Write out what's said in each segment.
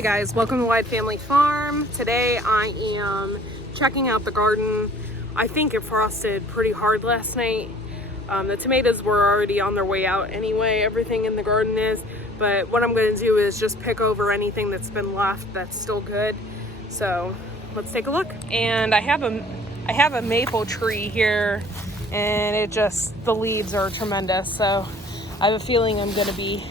Hey guys, welcome to Wide Family Farm. Today I am checking out the garden. I think it frosted pretty hard last night. The tomatoes were already on their way out anyway, everything in the garden is, but what I'm going to do is just pick over anything that's been left that's still good. So let's take a look. And I have a maple tree here, and the leaves are tremendous, so I have a feeling I'm going to be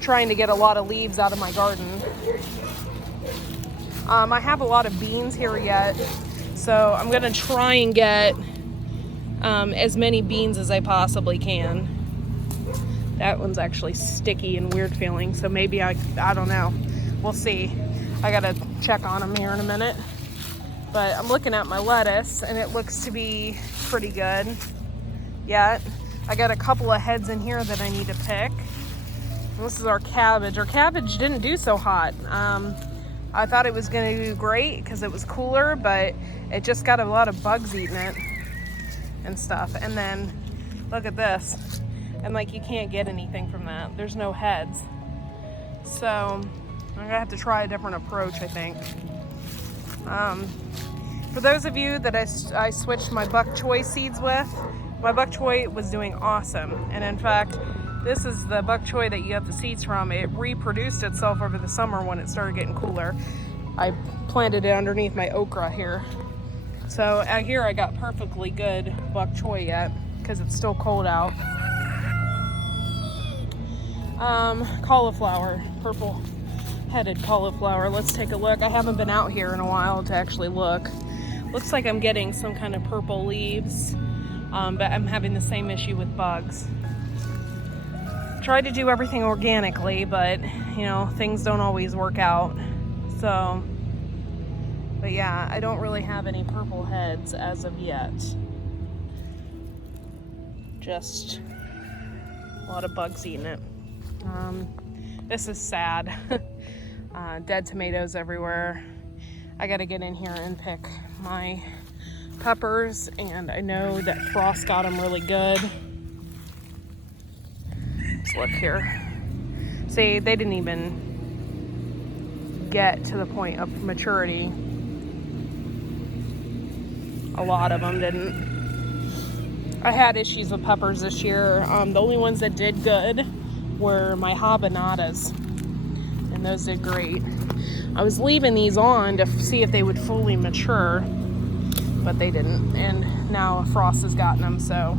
trying to get a lot of leaves out of my garden. I have a lot of beans here yet, so I'm gonna try and get as many beans as I possibly can. That one's actually sticky and weird feeling, so maybe I don't know. We'll see. I gotta check on them here in a minute. But I'm looking at my lettuce and it looks to be pretty good yet. I got a couple of heads in here that I need to pick. This is our cabbage. Our cabbage didn't do so hot. I thought it was going to do great because it was cooler, but it just got a lot of bugs eating it and stuff. And then look at this. And like, you can't get anything from that. There's no heads. So I'm going to have to try a different approach, I think. For those of you that I switched my bok choy seeds with, my bok choy was doing awesome. And in fact, this is the bok choy that you have the seeds from. It reproduced itself over the summer when it started getting cooler. I planted it underneath my okra here. So out here I got perfectly good bok choy yet because it's still cold out. Cauliflower, purple headed cauliflower. Let's take a look. I haven't been out here in a while to actually look. Looks like I'm getting some kind of purple leaves, but I'm having the same issue with bugs. Try to do everything organically, but you know, things don't always work out. So, but yeah, I don't really have any purple heads as of yet. Just a lot of bugs eating it. This is sad. Dead tomatoes everywhere. I gotta get in here and pick my peppers, and I know that frost got them really good. Let's look here. See, they didn't even get to the point of maturity. A lot of them didn't. I had issues with peppers this year. The only ones that did good were my habanadas, and those did great. I was leaving these on to see if they would fully mature, but they didn't, and now frost has gotten them, so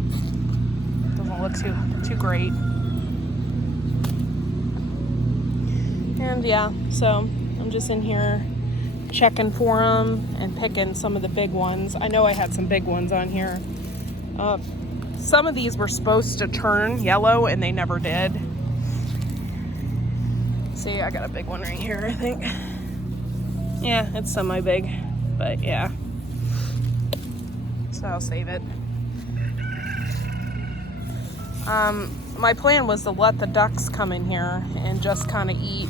it doesn't look too great. And yeah, so I'm just in here checking for them and picking some of the big ones. I know I had some big ones on here. Some of these were supposed to turn yellow and they never did. See, I got a big one right here, I think. Yeah, it's semi-big, but yeah. So I'll save it. My plan was to let the ducks come in here and just kind of eat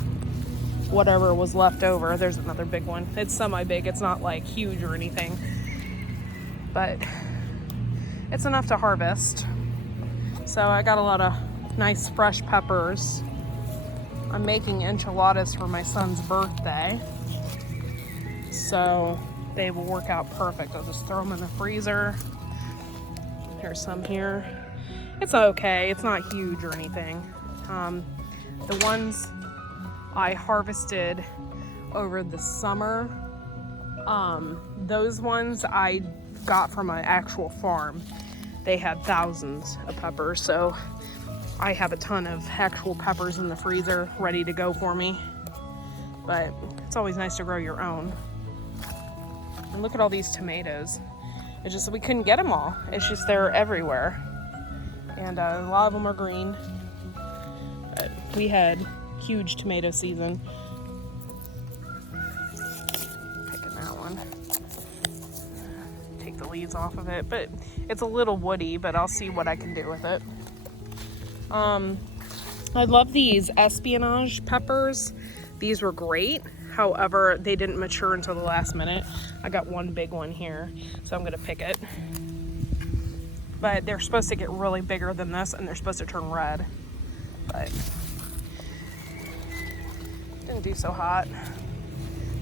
whatever was left over. There's another big one. It's semi-big. It's not like huge or anything, but it's enough to harvest. So I got a lot of nice fresh peppers. I'm making enchiladas for my son's birthday, so they will work out perfect. I'll just throw them in the freezer. There's some here. It's okay. It's not huge or anything. The ones I harvested over the summer, those ones I got from an actual farm. They had thousands of peppers, so I have a ton of actual peppers in the freezer ready to go for me. But it's always nice to grow your own. And look at all these tomatoes. It's just we couldn't get them all. It's just they're everywhere. And a lot of them are green. But we had huge tomato season. Picking that one. Take the leaves off of it, but it's a little woody, but I'll see what I can do with it. I love these espionage peppers. These were great. However, they didn't mature until the last minute. I got one big one here, so I'm gonna pick it. But they're supposed to get really bigger than this, and they're supposed to turn red. But Didn't do so hot.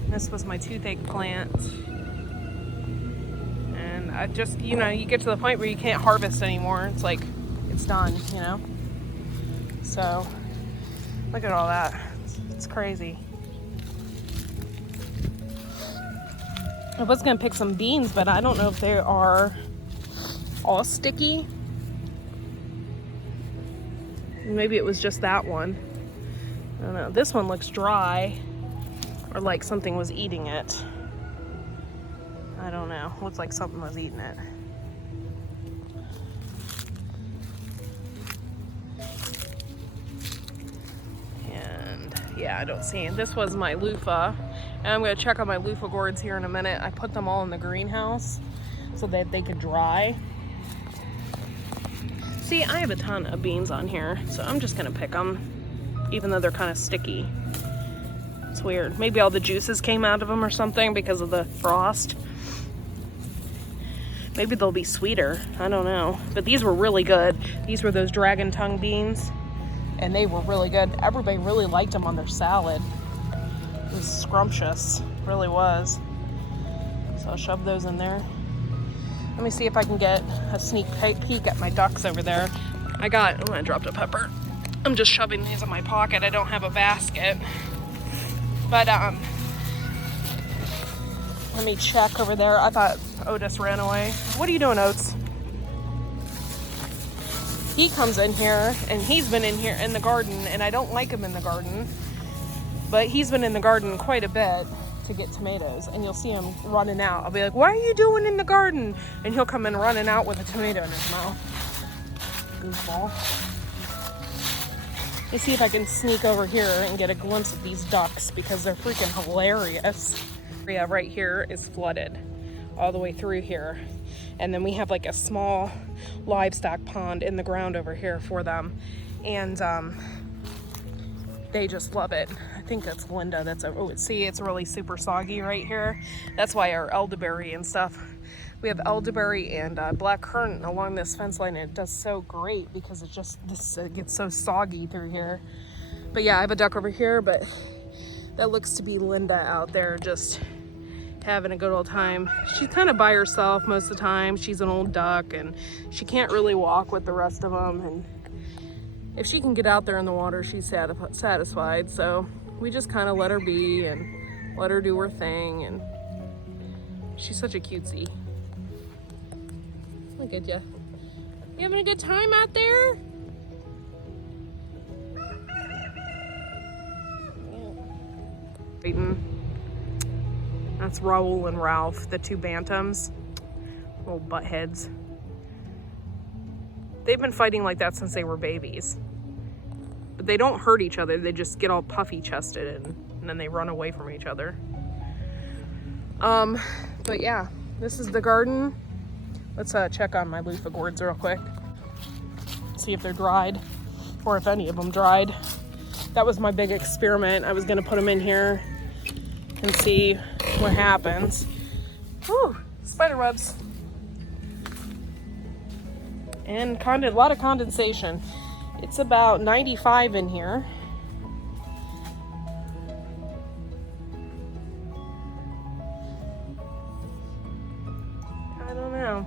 This was my toothache plant. And I just, you know, you get to the point where you can't harvest anymore. It's like, it's done, you know? So, look at all that. It's crazy. I was gonna pick some beans, but I don't know if they are all sticky. Maybe it was just that one. I don't know. This one looks dry, or like something was eating it. I don't know. Looks like something was eating it. And yeah, I don't see it. This was my loofah. And I'm gonna check on my loofah gourds here in a minute. I put them all in the greenhouse so that they could dry. See, I have a ton of beans on here, so I'm just gonna pick them, even though they're kind of sticky. It's weird. Maybe all the juices came out of them or something because of the frost. Maybe they'll be sweeter. I don't know. But these were really good. These were those dragon tongue beans, and they were really good. Everybody really liked them on their salad. It was scrumptious. It really was. So I'll shove those in there. Let me see if I can get a sneak peek at my ducks over there. I dropped a pepper. I'm just shoving these in my pocket. I don't have a basket. But let me check over there. I thought Otis ran away. What are you doing, Oates? He comes in here, and he's been in here in the garden, and I don't like him in the garden, but he's been in the garden quite a bit to get tomatoes, and you'll see him running out. I'll be like, what are you doing in the garden? And he'll come in running out with a tomato in his mouth. Goofball. Let's see if I can sneak over here and get a glimpse of these ducks because they're freaking hilarious. Yeah, right here is flooded all the way through here. And then we have like a small livestock pond in the ground over here for them. And they just love it. I think that's Linda. See, it's really super soggy right here. That's why our elderberry and stuff. We have elderberry and black currant along this fence line, and it does so great because it gets so soggy through here. But yeah, I have a duck over here, but that looks to be Linda out there just having a good old time. She's kind of by herself most of the time. She's an old duck, and she can't really walk with the rest of them. And if she can get out there in the water, she's satisfied. So we just kind of let her be and let her do her thing. And she's such a cutesy. Look at you. You having a good time out there? Yeah. That's Raoul and Ralph, the two bantams. Little butt heads. They've been fighting like that since they were babies. But they don't hurt each other. They just get all puffy chested and then they run away from each other. But yeah, this is the garden. Let's check on my loofah gourds real quick. See if they're dried or if any of them dried. That was my big experiment. I was gonna put them in here and see what happens. Whew, spider webs. And a lot of condensation. It's about 95 in here. I don't know.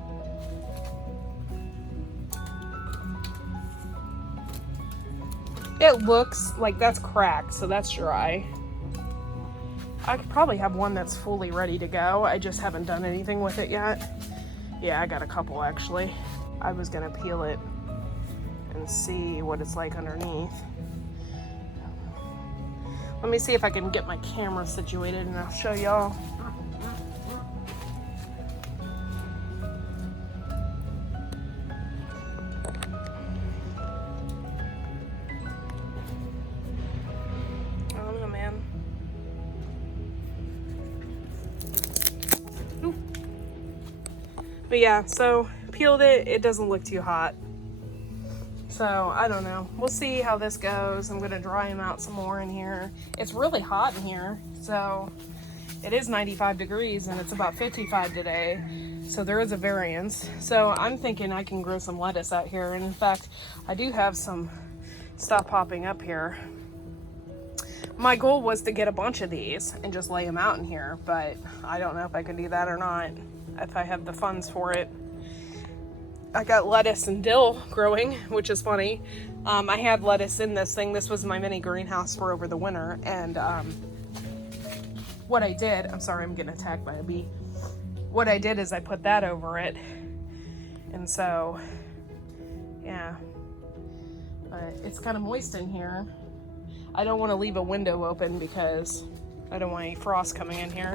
It looks like that's cracked, so that's dry. I could probably have one that's fully ready to go. I just haven't done anything with it yet. Yeah, I got a couple actually. I was gonna peel it and see what it's like underneath. Let me see if I can get my camera situated and I'll show y'all. But yeah, so peeled it. It doesn't look too hot. So I don't know. We'll see how this goes. I'm gonna dry them out some more in here. It's really hot in here. So it is 95 degrees and it's about 55 today. So there is a variance. So I'm thinking I can grow some lettuce out here. And in fact, I do have some stuff popping up here. My goal was to get a bunch of these and just lay them out in here, but I don't know if I can do that or not, if I have the funds for it. I got lettuce and dill growing, which is funny. I had lettuce in this thing. This was my mini greenhouse for over the winter, and what I did, I'm sorry, I'm getting attacked by a bee. What I did is I put that over it, and so, yeah. But it's kind of moist in here. I don't want to leave a window open because I don't want any frost coming in here.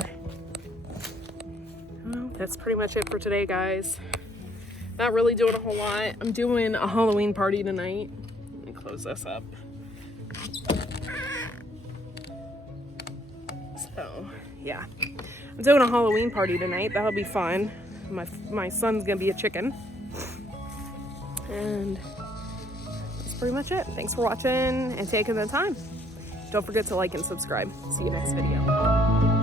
Well, that's pretty much it for today, guys. Not really doing a whole lot. I'm doing a Halloween party tonight. Let me close this up. So, yeah. I'm doing a Halloween party tonight. That'll be fun. My son's gonna be a chicken. And that's pretty much it. Thanks for watching and taking the time. Don't forget to like and subscribe. See you next video.